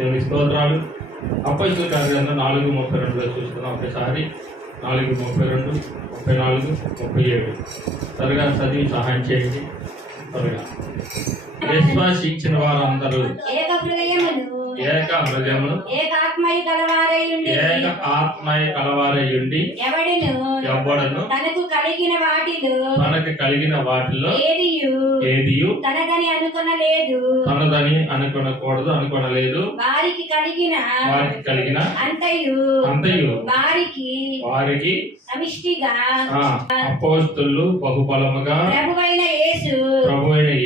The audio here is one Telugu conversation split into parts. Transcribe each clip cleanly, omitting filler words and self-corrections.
దేవుని స్తోత్రాలు. అపొస్తలుల కార్యగ్రంథం 4:32 చూస్తున్నాం. ఒకసారి 4:32, 34, 37 త్వరగా చదివి సహాయం చేయండి. త్వరగా. విశ్వసించిన వారందరూ ఏక హృదయమును ఏక ఆత్మయ కలవారయుండి ఎవడను తనకు కలిగిన వాటిలో ఏదియు తనదని అనుకొనకూడదు, అనుకొనలేదు. వారికి కలిగిన అంతయు వారికి సమిష్టిగా అపోస్తలులు బహుబలముగా ప్రభువైన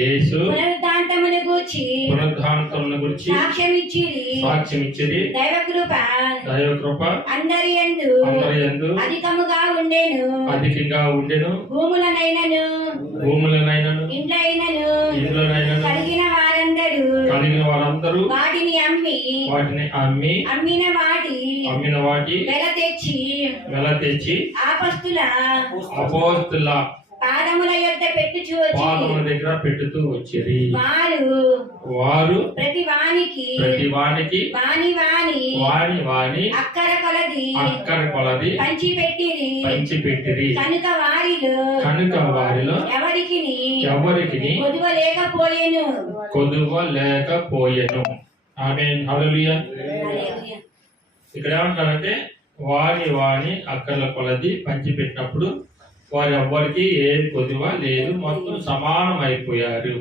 యేసు పునరుద్ధానమును గూర్చి సాక్ష్యం ఇచ్చిరి. దైవ కృప అందరి యందు అధికంగా ఉండెను. భూములనైనను ఇండ్లనైనను కలిగిన వారందరూ వాటిని అమ్మి అమ్మిన వాటి వెల తెచ్చి అపోస్తలుల పాదముల దగ్గర పెట్టుతూ వచ్చిరి. వారు ప్రతి వానికి వాని అక్కర కొలది పంచి పెట్టిరి. కనుక వారిలో ఎవరికి కొదువ లేకపోయెను. ఆమేన్. హల్లెలూయా. ఇక్కడ ఏమంటారంటే వాని అక్కర్ల కొలది పంచి పెట్టినప్పుడు వారు ఎవ్వరికి ఏ కొదువ లేదు, మొత్తం సమానం అయిపోయారు.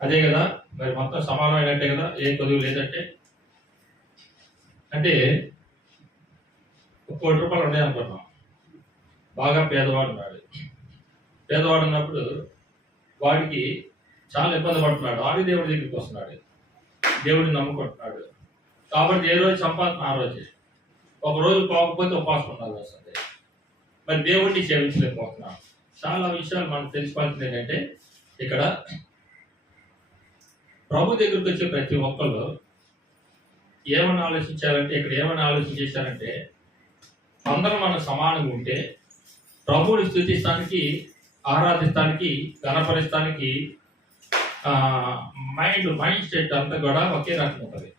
అదే కదా, మరి మొత్తం సమానం అయినట్టే కదా, ఏ కొదువ లేదంటే. అంటే 1 కోటి రూపాయలు ఉన్నాయి అనుకున్నాం. బాగా పేదవాడు ఉన్నాడు. పేదవాడు ఉన్నప్పుడు వాడికి చాలా ఇబ్బంది పడుతున్నాడు. వాడి దేవుడి దగ్గరికి వస్తున్నాడు, దేవుడిని నమ్ముకుంటున్నాడు. కాబట్టి ఏ రోజు సంపాదన ఆ రోజే. ఒక రోజు పోకపోతే ఉపాసం ఉండాల్సి వస్తుంది. మరి దేవుడిని సేవించలేకపోతున్నాం. చాలా విషయాలు మనకు తెలుసుకోవాల్సింది ఏంటంటే, ఇక్కడ ప్రభు దగ్గరికి వచ్చే ప్రతి ఒక్కళ్ళు ఏమని ఆలోచించారంటే, ఇక్కడ ఏమని ఆలోచించేశారంటే, అందరం మనం సమానంగా ఉంటే ప్రభువుని స్తుతిస్తానికి, ఆరాధిస్తానికి, గణపరిస్తానికి మైండ్ సెట్ అంతా కూడా ఒకే రకం ఉంటుంది.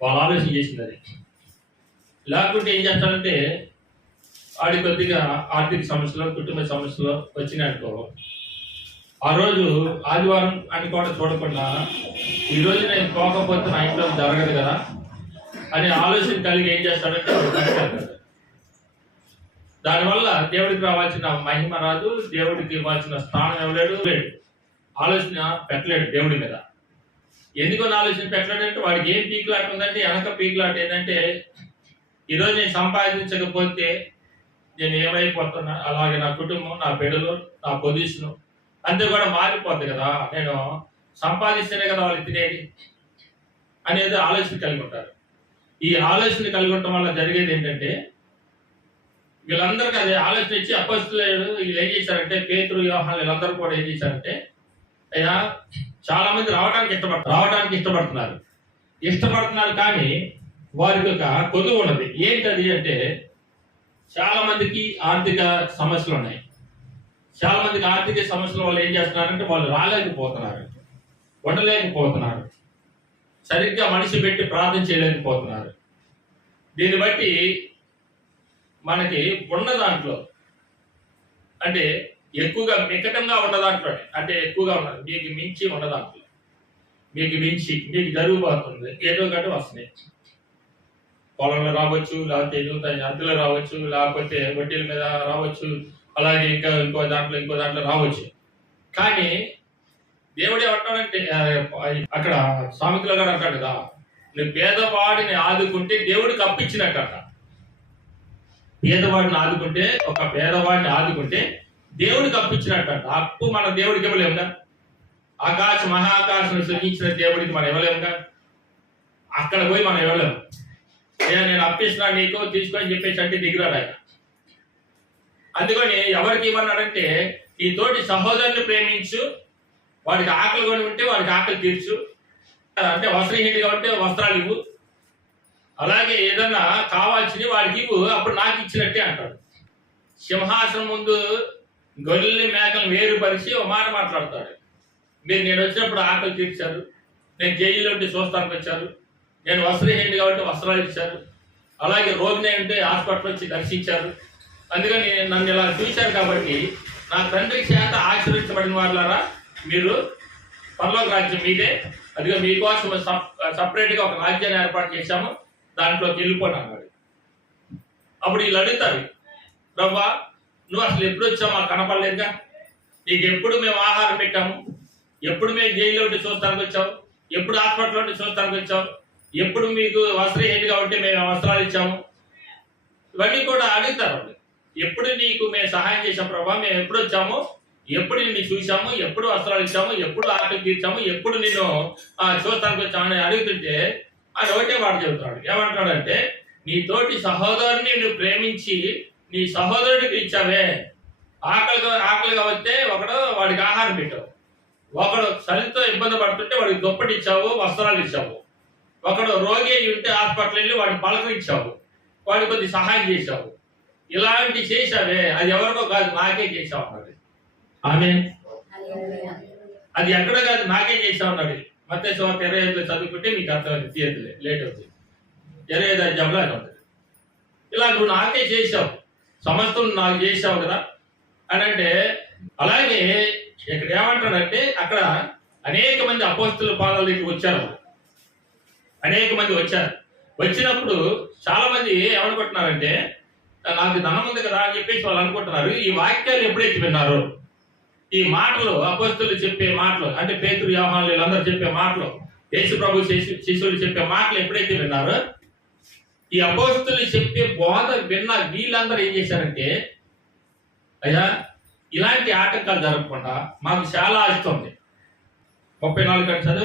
వాళ్ళు ఆలోచన చేసింది అది. లేకుంటే ఏం చేస్తారంటే, వాడి కొద్దిగా ఆర్థిక సమస్యలు, కుటుంబ సమస్యలు వచ్చినాయనుకో, ఆ రోజు ఆదివారం అని కూడా చూడకుండా ఈరోజు నేను పోకపోతే నా ఇంట్లో జరగదు కదా అనే ఆలోచన కలిగి ఏం చేస్తాడంటే దానివల్ల దేవుడికి రావాల్సిన మహిమ రాదు, దేవుడికి ఇవ్వాల్సిన స్థానం ఇవ్వలేడు, ఆలోచన పెట్టలేడు దేవుడి మీద. ఎందుకో ఆలోచన పెట్టలేడంటే వాడికి ఏం పీకులాట ఉందంటే, వెనక పీకులాట ఏంటంటే, ఈరోజు నేను సంపాదించకపోతే నేను ఏమైపోతున్నా, అలాగే నా కుటుంబం, నా బిడ్డలు, నా పొజిషను అంతే కూడా మారిపోద్ది కదా, నేను సంపాదిస్తేనే కదా వాళ్ళు తినేది అనేది ఆలోచన కలిగి ఉంటారు. ఈ ఆలోచన కలిగి ఉండటం వల్ల జరిగేది ఏంటంటే, వీళ్ళందరికీ అదే ఆలోచన ఇచ్చి అపొస్తలులు వీళ్ళు ఏం చేశారంటే, పేతురు, యోహాను వీళ్ళందరూ కూడా ఏం చేశారంటే, అయినా చాలా మంది రావడానికి ఇష్టపడుతున్నారు కానీ వారికి ఒక కొదువు ఉన్నది. ఏంటది అంటే, చాలా మందికి ఆర్థిక సమస్యలు ఉన్నాయి. చాలా మందికి ఆర్థిక సమస్యల వల్ల ఏం చేస్తున్నారంటే, వాళ్ళు రాలేకపోతున్నారు, ఉండలేకపోతున్నారు, సరిగ్గా మనిషి పెట్టి ప్రార్థన చేయలేకపోతున్నారు. దీన్ని బట్టి మనకి ఉన్న దాంట్లో అంటే ఎక్కువగా మికటంగా ఉన్న దాంట్లో, అంటే ఎక్కువగా ఉన్నది మీకు మించి ఉన్న దాంట్లో, మీకు జరుగుతుంది ఏదో ఒకటి వస్తున్నాయి. పొలంలో రావచ్చు, లేకపోతే అద్దెలో రావచ్చు, లేకపోతే వడ్డీల మీద రావచ్చు, అలాగే ఇంకో దాంట్లో రావచ్చు. కానీ దేవుడు ఏమంటాడంటే, అక్కడ సామెతలో కూడా అంటాడు కదా, నువ్వు పేదవాడిని ఆదుకుంటే దేవుడికి అప్పించినట్ట. పేదవాడిని ఆదుకుంటే దేవుడికి అప్పించినట్ట. అప్పు మన దేవుడికి ఇవ్వలేముగా. మహాకాశం సృజించిన దేవుడికి మనం ఇవ్వలేముగా. అక్కడ పోయి మనం ఇవ్వలేము. నేను అప్పిస్తున్నా నీకు తీసుకొని చెప్పేసి అంటే దిగురాడు ఆయన. అందుకని ఎవరికి ఇవ్వన్నాడంటే, ఈ తోటి సహోదరుని ప్రేమించు, వాడికి ఆకలి కొని ఉంటే వాడికి ఆకలి తీర్చు, అంటే వస్త్రహీనుడిగా ఉంటే వస్త్రాలు ఇవ్వు, అలాగే ఏదన్నా కావాల్సింది వాడికి ఇవ్వు, అప్పుడు నాకు ఇచ్చినట్టే అంటాడు. సింహాసనం ముందు గొర్రెల్ని మేకలను వేరుపరిచి ఒక మాట మాట్లాడతాడు. మీరు నేను వచ్చినప్పుడు ఆకలి తీర్చారు, నేను జైల్లో ఉంటే చూస్తానికి వచ్చారు, నేను వస్త్రహీనుడు కాబట్టి వస్త్రాలు ఇచ్చారు, అలాగే రోగిని అంటే హాస్పిటల్ వచ్చి దర్శించారు. అందుకని నన్ను ఇలా చూశారు కాబట్టి నా తండ్రి చేత ఆశీర్వదించబడిన వాళ్ళారా మీరు పరలోక రాజ్యం మీదే, అదిగా మీకోసం సపరేట్గా ఒక రాజ్యాన్ని ఏర్పాటు చేశాము, దాంట్లోకి వెళ్ళిపోండి అన్నాడు. అప్పుడు వీళ్ళు అడుగుతారు, ప్రభా నువ్వు అసలు ఎప్పుడు వచ్చావు మాకు కనపడలేదుగా, నీకు ఎప్పుడు మేము ఆహారం పెట్టాము, ఎప్పుడు మేము జైల్లో ఉండి చూస్తానికి వచ్చావు, ఎప్పుడు హాస్పిటల్లో ఉండి చూస్తానికి వచ్చావు, ఎప్పుడు మీకు వస్త్రహీనుగా ఉంటే మేము వస్త్రాలు ఇచ్చాము, ఇవన్నీ కూడా అడుగుతారు. ఎప్పుడు నీకు మేము సహాయం చేసాం ప్రభా, మేము ఎప్పుడు వచ్చాము, ఎప్పుడు నిన్ను చూసాము, ఎప్పుడు వస్త్రాలు ఇచ్చాము, ఎప్పుడు ఆటలు తీర్చాము, ఎప్పుడు నిన్ను చూస్తానికి వచ్చామని అడుగుతుంటే ఆయన ఒకటే మాట చెబుతున్నాడు. ఏమంటాడంటే, నీ తోటి సహోదరుని నువ్వు ప్రేమించి నీ సహోదరుడికి ఇచ్చావే, ఆకలిగా వస్తే ఒకడు వాడికి ఆహారం పెట్టావు, ఒకడు చలితో ఇబ్బంది పడుతుంటే వాడికి దుప్పటి ఇచ్చావు, వస్త్రాలు ఇచ్చావు, ఒకడు రోగి అయి ఉంటే హాస్పిటల్ వెళ్ళి వాడిని పలకరించావు, వాడికి కొద్ది సహాయం చేశావు, ఇలాంటి చేశావే అది ఎవరికో కాదు నాకే చేశావు అన్నది. ఆమె అది ఎక్కడ కాదు నాకే చేశావు అన్నది. మత్తయి సువార్త 25 చదువుకుంటే మీకు అర్థమైంది, తీయట్లే లేట్ అవుతుంది. 25 అధ్యాయంలో అది ఉంటుంది. ఇలా నువ్వు నాకే చేశావు, సమస్తం నాకు చేశావు కదా అని అంటే, అలాగే ఇక్కడ ఏమంటాడంటే అక్కడ అనేక మంది అపోస్తలుల పాదాల దగ్గరికి వచ్చారు, అనేక మంది వచ్చారు. వచ్చినప్పుడు చాలా మంది ఏమనుకుంటున్నారంటే నాకు ధనం ఉంది కదా అని చెప్పేసి వాళ్ళు అనుకుంటున్నారు. ఈ వాక్యాలు ఎప్పుడైతే విన్నారు, ఈ మాటలు అపోస్తలులు చెప్పే మాటలు, అంటే పేతురు యోహానులు వీళ్ళందరూ చెప్పే మాటలు, యేసు ప్రభు శిష్యులు చెప్పే మాటలు ఎప్పుడైతే విన్నారో, ఈ అపోస్తలులు చెప్పే బోధ విన్న వీళ్ళందరూ ఏం చేశారంటే, అయ్యా ఇలాంటి ఆటంకాలు జరగకుండా మాకు చాలా ఆస్తి ఉంది. 34 గంటలు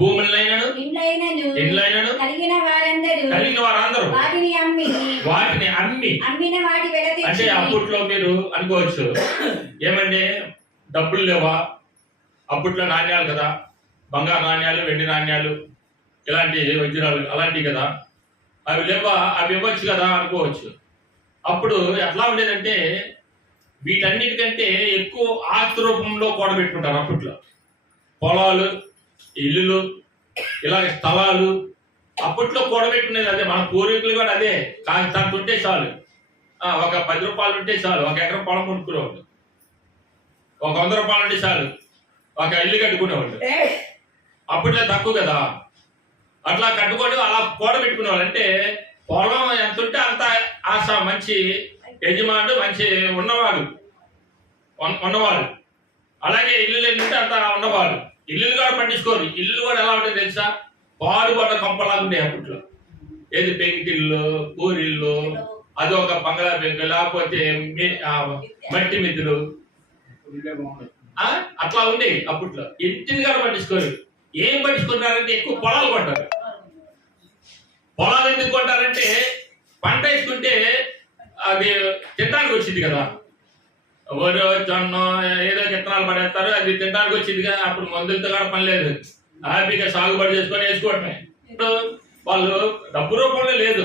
భూములైనను ఇండ్లైనను కలిగిన వారందరూ వాటిని అమ్మి అంటే అప్పట్లో మీరు అనుకోవచ్చు ఏమంటే డబ్బులు లేవా, అప్పట్లో నాణ్యాలు కదా, బంగారు నాణ్యాలు, వెండి నాణ్యాలు, ఇలాంటి వజ్రాలు అలాంటివి కదా, అవి లేవా, అవి ఇవ్వచ్చు కదా అనుకోవచ్చు. అప్పుడు ఎట్లా ఉండేదంటే వీటన్నిటికంటే ఎక్కువ ఆస్తి రూపంలో కూడబెట్టుకుంటారు. అప్పట్లో పొలాలు, ఇల్లులు, ఇలాగ స్థలాలు అప్పట్లో కూడబెట్టుకునేది అదే. మన పూర్వీకులు కూడా అదే, కాస్త ఉంటే చాలు, ఒక 10 రూపాయలు ఉంటే చాలు ఒక ఎకరం పొలం కొనుక్కునేవాళ్ళు, ఒక 100 రూపాయలు ఉంటే చాలు ఒక ఇల్లు కట్టుకునేవాళ్ళు. అప్పట్లో తక్కువ కదా, అట్లా కట్టుకొని అలా కూడబెట్టుకునేవాళ్ళు. అంటే పొలం ఎంత ఉంటే అంత ఆశ, మంచి యజమానుడు, మంచి ఉన్నవాడు. అలాగే ఇల్లు ఏంటంటే అంత ఉన్నవాడు. ఇల్లులు కూడా పట్టించుకోరు. ఇల్లు కూడా ఎలా ఉంటుంది తెలుసా, పాడుపడ్డ కంపలాగా ఉండే అప్పట్లో. ఏది పెంకిళ్ళు, పూరిళ్ళు, అది ఒక బంగ్లా బెంకు, లేకపోతే మట్టి మిద్దులు, అట్లా ఉండేవి అప్పట్లో. ఇంటిని కూడా పట్టించుకోరు. ఏం పట్టించుకుంటారంటే ఎక్కువ పొలాలు కొంటారు. పొలాలు ఎందుకు కొంటారంటే పంట వేసుకుంటే అది తినడానికి వచ్చింది కదా, వరి జొన్న ఏదో విత్తనాలు పడేస్తారు, అది తినడానికి వచ్చిందిగా. అప్పుడు మందులతో కూడా పని లేదు, హ్యాపీగా సాగుబడి చేసుకొని వేసుకోవటమే. ఇప్పుడు వాళ్ళు డబ్బు రూపంలో లేదు,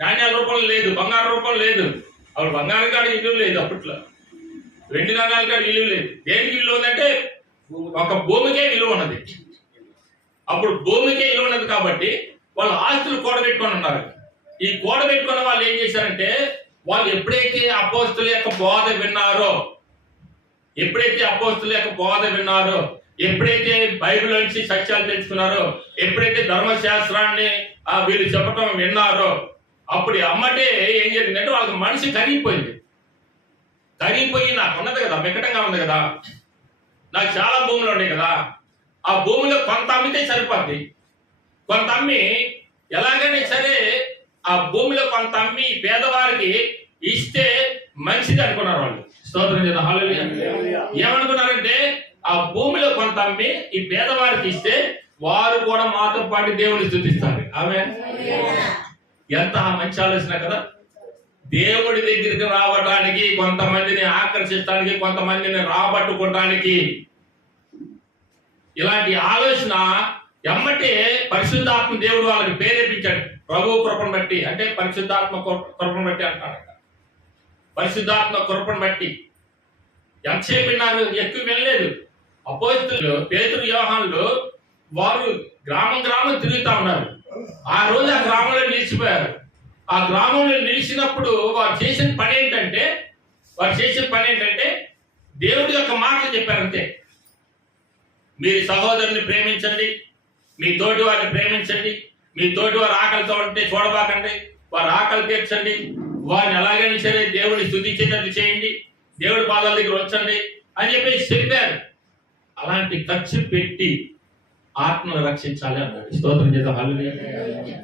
నాణ్యాల రూపంలో లేదు, బంగారు రూపంలో లేదు. అప్పుడు బంగారం కాడ ఇల్లు లేదు, అప్పట్లో వెండి నాణ్యాల కాడ ఇల్లు లేదు. దేనికి విలువ ఉందంటే ఒక భూమికే విలువ ఉన్నది. అప్పుడు భూమికే విలువ ఉన్నది కాబట్టి వాళ్ళు ఆస్తులు కూడబెట్టుకొని ఉన్నారు. ఈ కూడబెట్టుకున్న వాళ్ళు ఏం చేశారంటే, వాళ్ళు ఎప్పుడైతే అపోస్తుల యొక్క బోధ విన్నారో, ఎప్పుడైతే బైబిల్ నుంచి సత్యాలు తెలుసుకున్నారో, ఎప్పుడైతే ధర్మశాస్త్రాన్ని వీళ్ళు చెప్పటం విన్నారో, అప్పుడు అమ్మటే ఏం జరిగిందంటే వాళ్ళకి మనిషి కరిగిపోయి నాకు ఉన్నది కదా, మిక్కటంగా ఉంది కదా, నాకు చాలా భూములు ఉన్నాయి కదా, ఆ భూమిలో కొంత అమ్మితే సరిపోద్ది, కొంత అమ్మి ఎలాగైనా సరే ఆ భూమిలో కొంత అమ్మి పేదవారికి ఇస్తే మంచిది అనుకున్నారు వాళ్ళు. స్తోత్రం చేద్దాం, హల్లెలూయా. ఏమనుకున్నారంటే ఆ భూమిలో కొంత అమ్మి ఈ పేదవారికి ఇస్తే వారు కూడా మాతో పాటు దేవుని స్తుతిస్తారు. ఆమేన్. ఎంత మంచి ఆలోచన కదా. దేవుడి దగ్గరికి రావడానికి, కొంతమందిని ఆకర్షించడానికి, కొంతమందిని రాబట్టుకోవడానికి ఇలాంటి ఆలోచన ఎమ్మటే పరిశుద్ధాత్మ దేవుడు వాళ్ళకి ప్రేరేపించాడు. ప్రభు కృపను బట్టి, అంటే పరిశుద్ధాత్మ కృపను బట్టి అంటారు. పరిశుద్ధాత్మ కృపను బట్టి ఎంతసేపు విన్నారు, ఎక్కువ వినలేదు. అపోస్తలులు పేతురు యోహానులు వారు గ్రామం గ్రామం తిరుగుతా ఉన్నారు. ఆ రోజు ఆ గ్రామంలో నిలిచిపోయారు. ఆ గ్రామంలో నిలిచినప్పుడు వారు చేసిన పని ఏంటంటే దేవుడి యొక్క మాటలు చెప్పారంతే. మీరు సహోదరుని ప్రేమించండి, మీ తోటి వారిని ప్రేమించండి, మీ తోటి వారు ఆకలితో ఉంటే చూడబాకండి, వారి ఆకలి తీర్చండి, వారిని ఎలాగైనా సరే దేవుడిని స్తుతించేటట్టు చేయండి, దేవుడి పాదాల దగ్గర వచ్చండి అని చెప్పేసి చెప్పారు. అలాంటి ఖర్చు పెట్టి ఆత్మను రక్షించాలి అన్నాడు. స్తోత్రం చేద్దాం. హల్లెలూయా.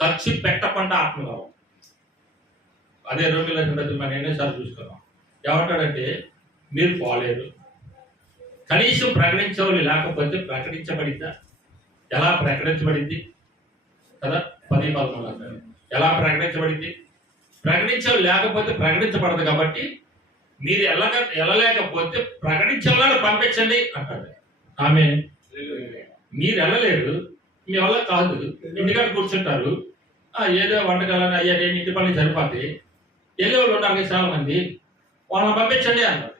ఖర్చు పెట్టకుండా ఆత్మ రావు. అదే రోమిల మనం ఎన్నోసార్లు చూసుకున్నాం. ఏమంటాడంటే మీరు పోలేరు, కనీసం ప్రకటించవాలి, లేకపోతే ప్రకటించబడిద్దా? ఎలా ప్రకటించబడింది కదా? 10-11 ఎలా ప్రకటించబడింది? ప్రకటించవాలి, లేకపోతే ప్రకటించబడదు. కాబట్టి మీరు వెళ్ళలేకపోతే ప్రకటించాలని పంపించండి అంటాడు. ఆమె మీరు వెళ్ళలేరు, మీ వల్ల కాదు, ఇంటికాడ కూర్చుంటారు, ఏదో వంటకాలని అయ్యా నేను ఇంటి పని సరిపోతే వెళ్ళేవాళ్ళు ఉన్నారు చాలా మంది, వాళ్ళని పంపించండి అన్నారు.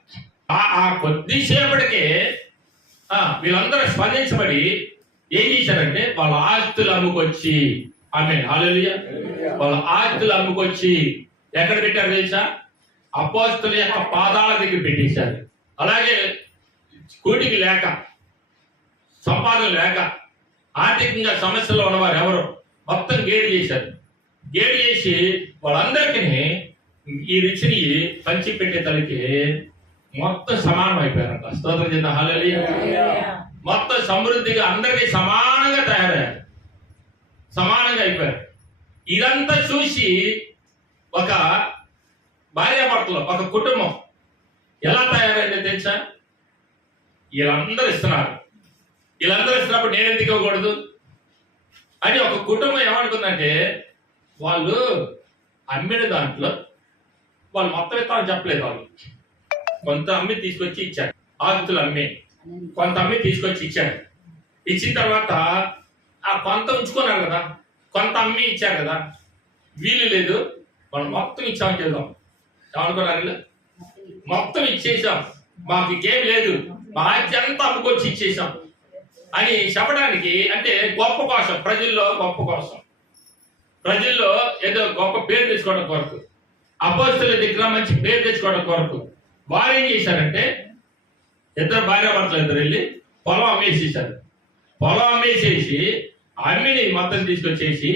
ఆ కొద్దిసేపటికే వీళ్ళందరూ స్పందించబడి ఏం చేశారంటే వాళ్ళ ఆస్తులు అమ్ముకొచ్చి, ఆమె హల్లెలూయా, వాళ్ళ ఆస్తులు అమ్ముకొచ్చి ఎక్కడ పెట్టారు తెలుసా? అపోస్తలుల యొక్క పాదాల దగ్గర పెట్టేశారు. అలాగే కూటికి లేక, సంపాదన లేక, ఆర్థికంగా సమస్యలో ఉన్నవారు ఎవరు మొత్తం గేడు చేశారు. గేడు చేసి వాళ్ళందరికీ ఈ రుచిని పంచి పెట్టే తలకి మొత్తం సమానం అయిపోయారంట. స్తోత్రం చేద్దాం. హల్లెలూయా. మొత్తం సమృద్ధిగా అందరికీ సమానంగా తయారయ్యారు, సమానంగా అయిపోయారు. ఇదంతా చూసి ఒక భార్యాభర్తలు, ఒక కుటుంబం ఎలా తయారైందో తెలుసా? వీళ్ళందరూ ఇస్తున్నప్పుడు నేను ఎందుకు ఇవ్వకూడదు అని ఒక కుటుంబం ఏమనుకుందంటే, వాళ్ళు అమ్మిన దాంట్లో వాళ్ళు మొత్తం ఇస్తామని చెప్పలేదు. వాళ్ళు కొంత అమ్మి తీసుకొచ్చి ఇచ్చారు, ఆస్తులు అమ్మి కొంత అమ్మి తీసుకొచ్చి ఇచ్చారు. ఇచ్చిన తర్వాత ఆ కొంత ఉంచుకున్నారు కదా, కొంత అమ్మి ఇచ్చారు కదా, వీలు లేదు వాళ్ళు మొత్తం ఇచ్చామని చేద్దాం. ఏమనుకున్నారు? మొత్తం ఇచ్చేసాం, మాకు ఇంకేం లేదు, మా ఆస్తి అంతా అమ్ముకొచ్చి ఇచ్చేసాం అని చెప్పడానికి. అంటే గొప్ప కోసం, ప్రజల్లో గొప్ప కోసం, ప్రజల్లో ఏదో గొప్ప పేరు తెచ్చుకోవడం కొరకు, అపోస్తలుల దగ్గర మంచి పేరు తెచ్చుకోవడం కొరకు వారు ఏం చేశారంటే, ఇద్దరు భార్యాభర్తలు ఇద్దరు వెళ్ళి పొలం అమ్మేసేసారు. పొలం అమ్మేసేసి అమ్మిని మొత్తం తీసుకొచ్చేసి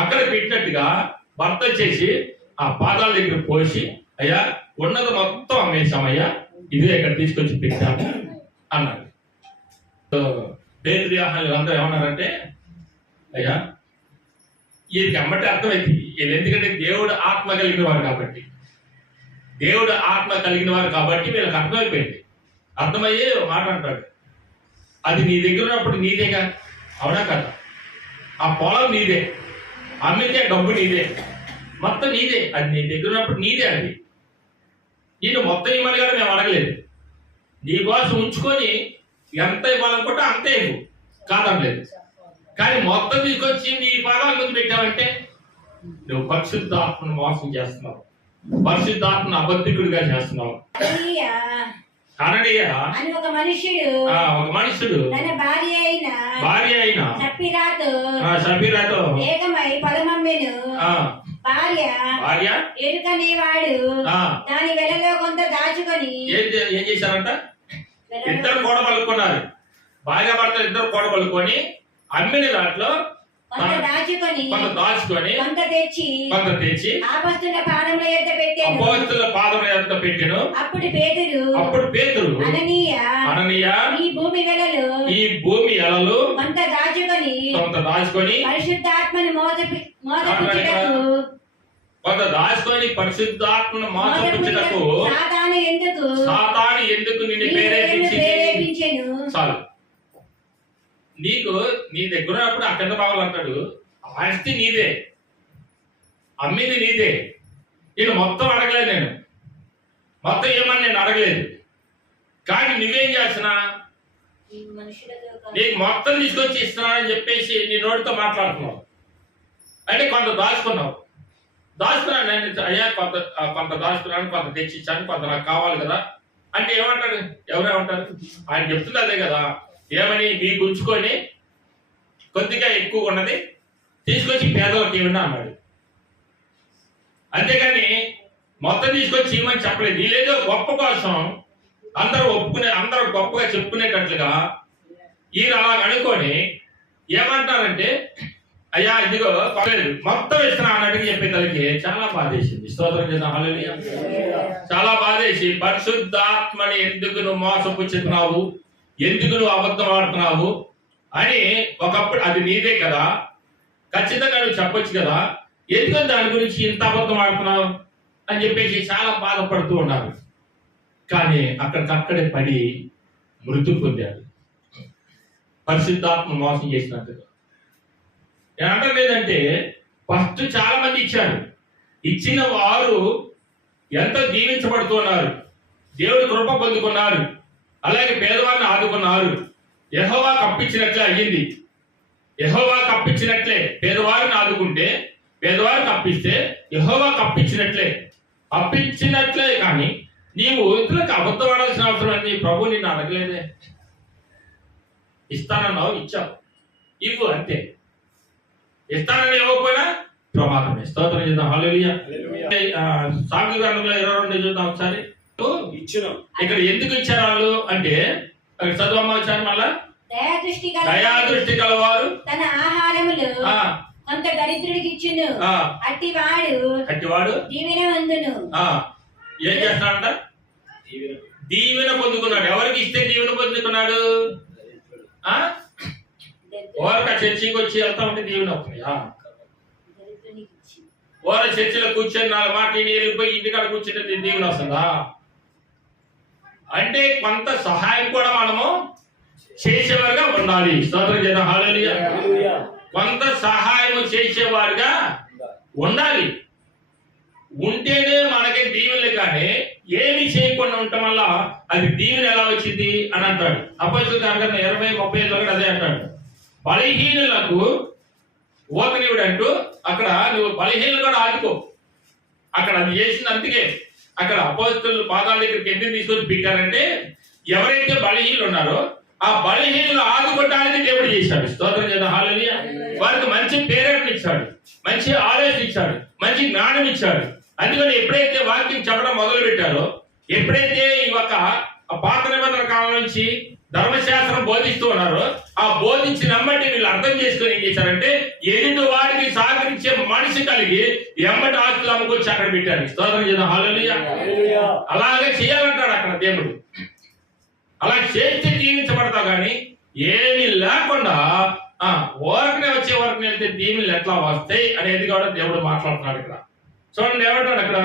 అక్కడ పెట్టినట్టుగా భర్త చేసి ఆ పాదాల దగ్గర పోసి, అయ్యా ఉన్నది మొత్తం అమ్మేశామయ్యా, ఇదే ఇక్కడ తీసుకొచ్చి పెట్టాము అన్నారు. పేతురు యోహానులు అందరూ ఏమన్నారంటే, అయ్యా వీరికి అమ్మటే అర్థమైంది వీళ్ళు, ఎందుకంటే దేవుడు ఆత్మ కలిగిన వారు కాబట్టి, వీళ్ళకి అర్థమైపోయింది. అర్థమయ్యే మాట అంటాడు, అది నీ దగ్గర ఉన్నప్పుడు నీదేగా, అవునా కదా? ఆ పొలం నీదే, అమ్మితే డబ్బు నీదే, మొత్తం నీదే, అది నీ దగ్గర ఉన్నప్పుడు నీదే. అది నేను మొత్తం ఇవ్వాలి కదా, మేము అడగలేదు, నీ కోసం ఉంచుకొని ఎంత ఇవ్వాలనుకుంటే అంతే ఇవ్వు, కాదనలేదు. కానీ మొత్తం తీసుకొచ్చి నీ పాదాల ముందు పెట్టావంటే నువ్వు పరిశుద్ధాత్మను మోసం చేస్తున్నావు, పరిశుద్ధాత్మను అబద్ధికుడిగా చేస్తున్నావు. అని ఒక మనుషుడు తన భార్య అయిన సఫీరాతో ఏకమై పొలమమ్మెను. భార్య ఎరుకని వాడు దాని వెలలో కొంత దాచుకొని ఏం చేశారంట? ఇద్దరు కూడ పలుకున్నారు, భార్య భర్తలు ఇద్దరు కూడ పలుకొని అమ్మిన దాంట్లో కొంత దాచుకొని కొంత తెచ్చి అపోస్తలుల పాదముల యొద్ద పెట్టెను. అప్పుడు పేతురు అననీయ ఈ భూమి ఎలలు కొంత దాచుకొని పరిశుద్ధాత్మను మోసపుచ్చుటకు సాతాను ఎందుకు నిన్ను ప్రేరేపించెను. చాలు, నీకు నీ దగ్గర ఉన్నప్పుడు ఆ కింద బావాలంటాడు, ఆస్తి నీదే, అమ్మింది నీదే, నేను మొత్తం అడగలేదు, నేను మొత్తం ఏమని నేను అడగలేదు. కానీ నువ్వేం చేస్తున్నా, నీకు మొత్తం తీసుకొచ్చి ఇస్తున్నానని చెప్పేసి నీ నోటితో మాట్లాడుతున్నావు. అంటే కొంత దాచుకున్నాను నేను, అయ్యా కొంత దాచుకున్నాను, కొంత తెచ్చిచ్చాను, కొంత నాకు కావాలి కదా, అంటే ఏమంటాడు? ఎవరేమంటారు? ఆయన చెప్తుంది అదే కదా, ఏమని మీకు ఉంచుకొని కొద్దిగా ఎక్కువ ఉన్నది తీసుకొచ్చి పేదలకు ఏమన్నా అన్నాడు. అంతేగాని మొత్తం తీసుకొచ్చి ఇవ్వమని చెప్పలేదు. వీళ్ళేదో గొప్ప కోసం అందరూ గొప్పగా చెప్పుకునేటట్లుగా ఈయన అలా అనుకొని ఏమంటారంటే, అయ్యా ఇదిగో పర్లేదు మొత్తం ఇస్తున్నా అన్నట్టుగా చెప్పేదానికి చాలా బాధేసింది. స్తోత్రం చేద్దాం. హల్లెలూయా. చాలా బాధేసి, పరిశుద్ధాత్మని ఎందుకు నువ్వు మోసపుచ్చుతున్నావు, ఎందుకు నువ్వు అబద్ధం ఆడుతున్నావు అని ఒకప్పుడు అది నీదే కదా, ఖచ్చితంగా నువ్వు చెప్పొచ్చు కదా, ఎందుకు దాని గురించి ఇంత అబద్ధం ఆడుతున్నావు అని చెప్పేసి చాలా బాధపడుతూ ఉన్నారు. కానీ అక్కడికక్కడే పడి మృతి పొందాడు, పరిశుద్ధాత్మ మోసం చేసినట్టుగా. నేను అంటలేదంటే ఫస్ట్ చాలా మంది ఇచ్చారు, ఇచ్చిన వారు ఎంతో దీవించబడుతున్నారు, దేవుడి కృప పొందుకున్నారు, అలాగే పేదవారిని ఆదుకున్నారు. యెహోవాకు అప్పించినట్లే అయ్యింది. యెహోవాకు అప్పించినట్లే పేదవారిని ఆదుకుంటే, పేదవారికి అప్పిస్తే యెహోవాకు అప్పించినట్లే కానీ నీవు ఇతరులకు అబద్ధం ఆడాల్సిన అవసరం అని ప్రభు నిన్ను అడగలేదే. ఇస్తానన్నావు, ఇచ్చావు, ఇవ్వు అంతే. ఇస్తానని ఇవ్వకపోయినా ప్రమాదమే. స్తోత్రం చేద్దాం. హల్లెలూయా. సామెతల గ్రంథంలో 22 చూద్దాం ఒకసారి. ఇక్కడ ఎందుకు ఇచ్చారు వాళ్ళు అంటే, అక్కడ చదువమ్మ వచ్చారు మళ్ళా. దయాదృష్టి గలవారు తన ఆహారములు కొంత దరిద్రుడికి ఇచ్చును, అట్టివాడు దీవెన పొందును. ఏం చేస్తాడంట? దీవెన పొందుకున్నాడు. ఎవరికి ఇస్తే దీవెన పొందుకున్నాడు? ఓరక చర్చికి వచ్చి వెళ్తా ఉంటే దీవెన అవుతున్నాయా? ఓర చర్చిలో కూర్చొని 4 మాటలు వెళ్ళిపోయి ఇంటికాడ కూర్చుంటే దీవెన వస్తుందా? అంటే కొంత సహాయం కూడా మనము చేసేవారుగా ఉండాలి. స్తోత్రం చేద్దాం. హల్లెలూయా. కొంత సహాయం చేసేవారుగా ఉండాలి. ఉంటేనే మనకి దీవెనలు. కానీ ఏమి చేయకుండా ఉండటం వల్ల అది దీవెన ఎలా వచ్చింది అని అంటాడు. అపోస్తలుల కార్యం 20:35 అదే అంటాడు, బలహీనులకు ఓతనీయుడు అంటూ. అక్కడ నువ్వు బలహీనులు కూడా ఆదుకో. అక్కడ అది చేసింది. అందుకే అక్కడ అపోస్తలుల పాదాల దగ్గరికి ఎందుకు తీసుకొని పెట్టారంటే, ఎవరైతే బలహీనులు ఉన్నారో ఆ బలహీనులు ఆదుకోవడానికి దేవుడు చేశాడు. స్తోత్రం చేద్దాం. హల్లెలూయా. వారికి మంచి పేరెంట్ ఇచ్చాడు, మంచి ఆలోచన ఇచ్చాడు, మంచి జ్ఞానం ఇచ్చాడు. అందుకని ఎప్పుడైతే వాక్యం చెప్పడం మొదలు పెట్టారో, ఎప్పుడైతే ఈ ఒక పాత నిబంధన కాలం నుంచి ధర్మశాస్త్రం బోధిస్తూ ఉన్నారో, ఆ బోధించిన బట్టి వీళ్ళు అర్థం చేసుకొని ఏం చేశారంటే, ఎదుటి వాడికి సహకరించే మనిషి కలిగి ఎమ్మటి ఆస్తులు అమ్ముకొచ్చి అక్కడ పెట్టారు. స్తోత్రం చేద్దాం. హల్లెలూయా. అలాగే చేయాలంటాడు అక్కడ దేవుడు. అలా చేస్తే జీవించబడతావు. కానీ ఏమి లేకుండా ఓరకనే వచ్చే వరకు వెళ్తే దీవెనలు ఎట్లా వస్తాయి అనేది కూడా దేవుడు మాట్లాడుతున్నాడు ఇక్కడ. చూడండి ఏమంటాడు అక్కడ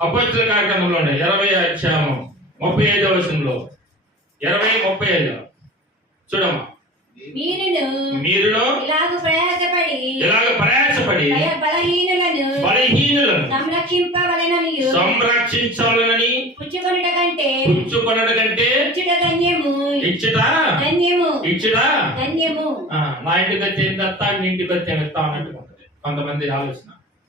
అపోస్తలుల కార్యక్రమంలోనే 20:35 20:35 చూడమ్మా. మీరును ఇలాగ ప్రయాసపడి బలహీనులను సంరక్షించాలని పుచ్చుకొనుట కంటే ఇచ్చుట. నా ఇంటికి వచ్చే దత్తా, నీ ఇంటికి వచ్చే మెత్తా అన్నట్టు ఉంటుంది కొంతమంది ఆలోచన.